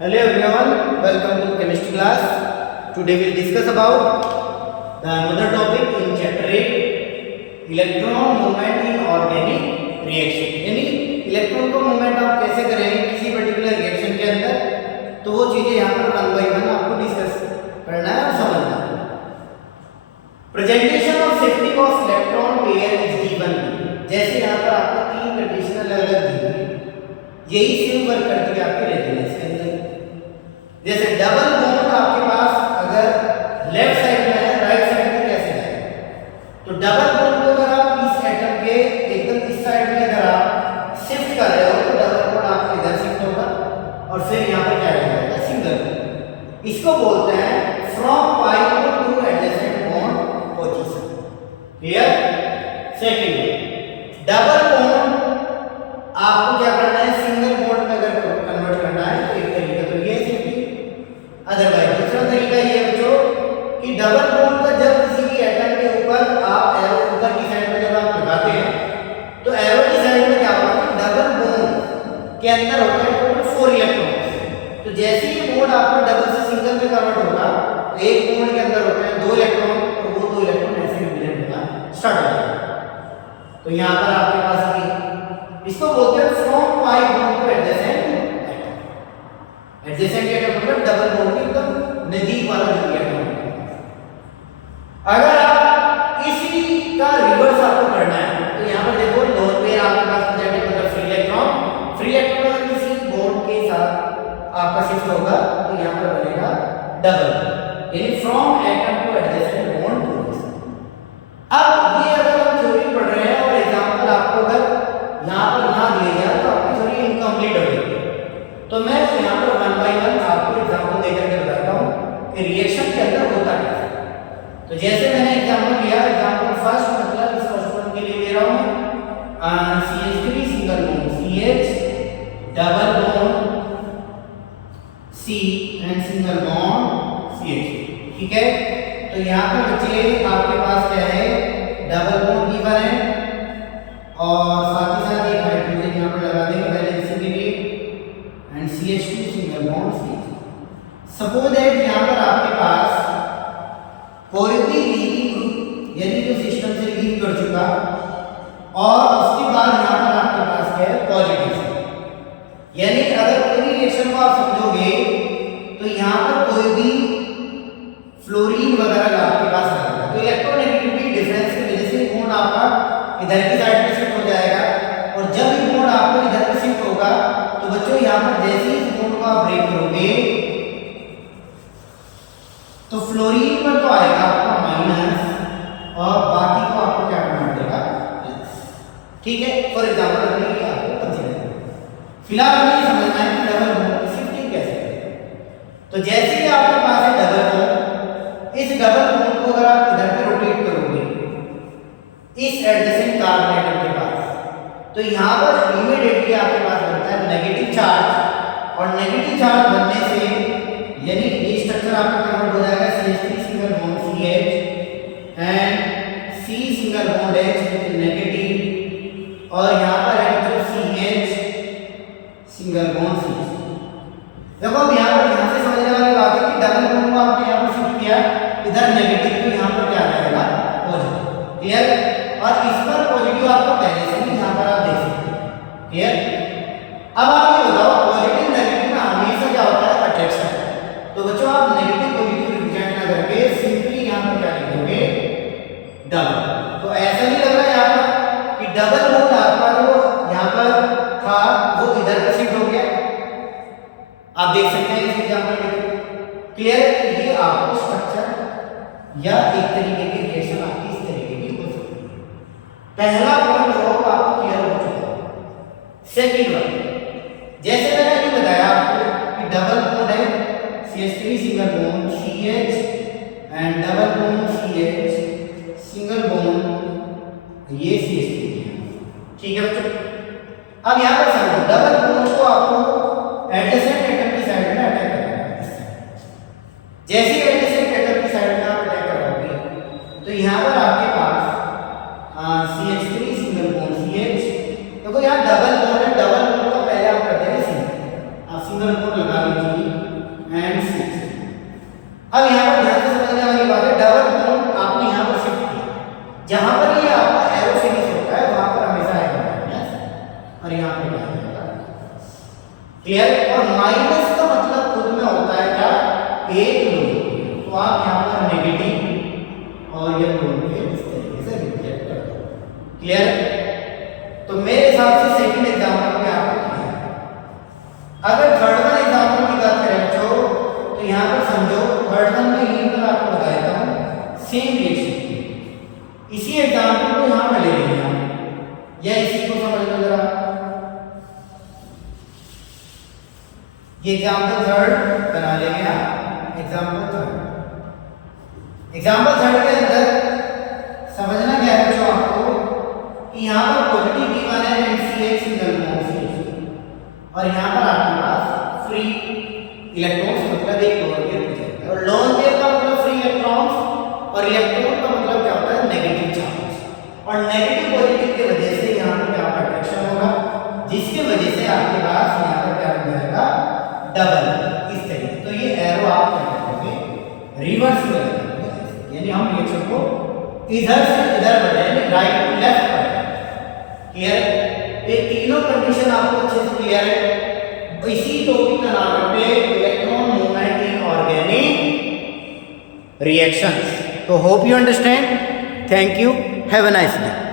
Hello everyone, welcome to chemistry class. Today we will discuss about the another topic in chapter 8, electron movement in organic reaction. यानी electron का movement आप कैसे करेंगे किसी particular reaction के अंदर, तो वो चीजें यहाँ पर वन बाय वन आपको डिस्कस करना है और समझना है. Presentation of safety of electron pair is given. जैसे यहाँ पर आपको तीन कंडीशन अलग अलग दी हुई, यही सेम वर्क करती है आपके रेजोनेंस के अंदर. जैसे डबल बॉन्ड आपके पास अगर लेफ्ट साइड में है, राइट साइड में कैसे है, तो डबल बॉन्ड को अगर आप इस एटम के एकदम इस साइड में अगर आप शिफ्ट कर रहे हो तो डबल बॉन्ड आपके इधर शिफ्ट होगा और फिर यहाँ पर क्या रहेगा, सिंगल बॉन्ड. इसको बोलते हैं from pi to adjacent bond position. Clear. Second, double bond आपको क्या करना है, सिंगल बॉन्ड में अगर कन्वर्ट करना है तो एक तरीका तो ये है. अदरवाइज दूसरा तरीका ये है बच्चों कि डबल बॉन्ड का जब किसी भी एटम के ऊपर आप एरो ऊपर की साइड में जब आप लगाते हैं तो एरो की साइड में क्या होगा कि डबल बॉन्ड के अंदर होता है टोटल 4 इलेक्ट्रॉन. तो जैसे ही बॉन्ड आपका डबल से सिंगल में कन्वर्ट होगा तो एक बॉन्ड के अंदर होते हैं 2 इलेक्ट्रॉन और वो 2 इलेक्ट्रॉन ऐसे डिवीजन होना स्टार्ट हो जाएगा. तो यहाँ पर आपके पास भी इसको बोलते हैं from pi bond two adjacent. Adjacent atom मतलब डबल बॉन्ड के एकदम नजदीक वाला जो एटम है. अगर आप इसी का रिवर्स आपको करना है तो यहाँ पर देखो लोन पेयर आपके पास प्रेजेंट मतलब फ्री इलेक्ट्रॉन. फ्री इलेक्ट्रॉन अगर किसी बॉन्ड के साथ आपका शिफ्ट होगा तो यहाँ पर बनेगा डबल, यानी from atom to adjacent bond to this. अब ये अगर हम थ्योरी पढ़ रहे हैं और एग्जांपल आपको अगर यहाँ पर ना दिए जाए तो आपकी थ्योरी इनकम्प्लीट हो जाएगी. तो मैं यहाँ पर वन बाय वन आपको एग्जांपल देकर के बताता हूँ कि रिएक्शन के अंदर होता क्या है. तो जैसे मैंने एग्जांपल लिया, एग्जांपल फर्स्ट मतलब इस फर्स्ट वन के लिए ले रहा हूँ CH3 single bond CH double bond C and single bond CH. ठीक है. तो यहाँ पर बच्चे आपके पास क्या है, डबल बॉन्ड गिवन है और साथ ही साथ एक हाइड्रोजन यहाँ पर लगा देंगे बैलेंसिंग के लिए and CH2 single bond CH. Suppose that यहाँ पर आपके पास कोई भी लीविंग ग्रुप यानी जो सिस्टम से लीव कर चुका और उसके बाद यहाँ पर आपके पास क्या है, पॉजिटिव. यानी अगर कोई रिएक्शन को आप समझोगे तो यहाँ पर कोई भी फ्लोरीन वगैरह आपके पास आ जाएगा तो इलेक्ट्रोनेगेटिविटी डिफरेंस की वजह से बॉन्ड आपका इधर की साइड में शिफ्ट हो जाएगा. और जब ये बॉन्ड आपको इधर पे शिफ्ट होगा तो बच्चों यहाँ पर जैसे ही बॉन्ड को आप ब्रेक करोगे तो फ्लोरीन पर तो आएगा आपका माइनस और बाकी को आपको क्या करना पड़ेगा, प्लस. ठीक है. फॉर एग्जांपल रखने के लिए आपको कंसीडर फिलहाल हमें समझना है कि डबल बॉन्ड की शिफ्टिंग कैसे करें. तो जैसे ही आपके पास है डबल बॉन्ड, इस डबल बॉन्ड को अगर आप इधर पे रोटेट करोगे इस एडजेसेंट कार्बन एटम के पास तो यहाँ पर इमीडिएटली आपके पास बनता है नेगेटिव चार्ज और नेगेटिव चार्ज बनने से यानी ये स्ट्रक्चर आपका कन्वर्ट हो जाएगा CH3 single bond CH and C single bond H with negative और यहाँ पर है जो CH सिंगल बॉन्ड CH. देखो अब यहाँ से समझने वाली बात है कि डबल बॉन्ड को आपने यहाँ पर शिफ्ट किया इधर नेगेटिव तो यहाँ पर क्या रहेगा, पॉजिटिव. क्लियर. और इस पर पॉजिटिव आपको पहले से ही यहाँ पर आप देख सकते हैं. क्लियर. अब आप ये बताओ पॉजिटिव नेगेटिव में हमेशा क्या होता है, अट्रैक्शन. तो बच्चों आप नेगेटिव पॉजिटिव रिप्रेजेंट ना करके सिंपली यहाँ पर क्या लिख दोगे, डबल. तो ऐसा नहीं लग रहा है यहाँ पर कि डबल बॉन्ड आपका जो यहाँ पर था वो इधर पर शिफ्ट हो गया. आप देख सकते हैं इस एग्जांपल में. क्लियर. ये आपको स्ट्रक्चर या एक तरीके की रिएक्शन आपकी इस तरीके की हो सकती है. पहला पॉइंट जो आपको क्लियर हो चुका है. सेकंड वन, जैसे मैंने अभी बताया आपको कि डबल बॉन्ड है CH3 single bond CH and double bond CH single bond ये CH3 है. ठीक है बच्चों. अब यहाँ पर समझो डबल बॉन्ड को आपको एडजेसेंट एटम की साइड में अटैक करना है. जैसे ही एडजेसेंट एटम की साइड में आप अटैक करोगे तो यहाँ पर आपके पास CH3 सिंगल बॉन्ड CH. देखो यहाँ डबल बॉन्ड है, डबल बॉन्ड का पहले आप करते हैं सिंगल बॉन्ड लगा लीजिए और माइनस का मतलब खुद में होता है क्या, एक लोन। तो आप यहाँ पर नेगेटिव और ये लोन के इस तरीके से रिप्रेजेंट कर दो। क्लियर? तो मेरे हिसाब से सेकंड एग्जांपल में आपको क्लियर है। अगर थर्ड वन एग्जांपल की बात करें बच्चों, तो यहाँ पर समझो थर्ड वन में यहीं पर आपको बता देता हूँ सेम रिएक्शन। इसी एग्जांपल को यहाँ पर ले लेंगे हम, या इसी को समझ लो जरा। ये एग्जांपल थर्ड बना लेंगे आप, एग्जांपल थर्ड। एग्जांपल थर्ड के अंदर समझना क्या है बच्चों आपको कि यहाँ पर पॉजिटिव गिवन है NCH सिंगल बॉन्ड और यहाँ पर आपके पास फ्री इलेक्ट्रॉन्स मतलब एक लोन पेयर प्रेजेंट है। और लोन पेयर का मतलब फ्री इलेक्ट्रॉन्स और इलेक्ट्रॉन का मतलब क्या होता है, नेगेटिव चार्ज। और नेगेटिव पॉजिटिव की वजह से यहाँ पर क्या अट्रैक्शन होगा, जिसकी वजह से आपके पास यहाँ पर क्या बन जाएगा, डबल इस तरीके। तो ये एरो आप क्या करोगे, रिवर्स में लगाओगे, यानी हम रिएक्शन को इधर से इधर बढ़ाएंगे, राइट टू लेफ्ट बढ़ाएंगे। क्लियर? ये तीनों कंडीशन आपको अच्छे से क्लियर है। इसी टॉपिक का नाम है electron movement in organic reactions. तो hope you understand. Thank you, have a nice day.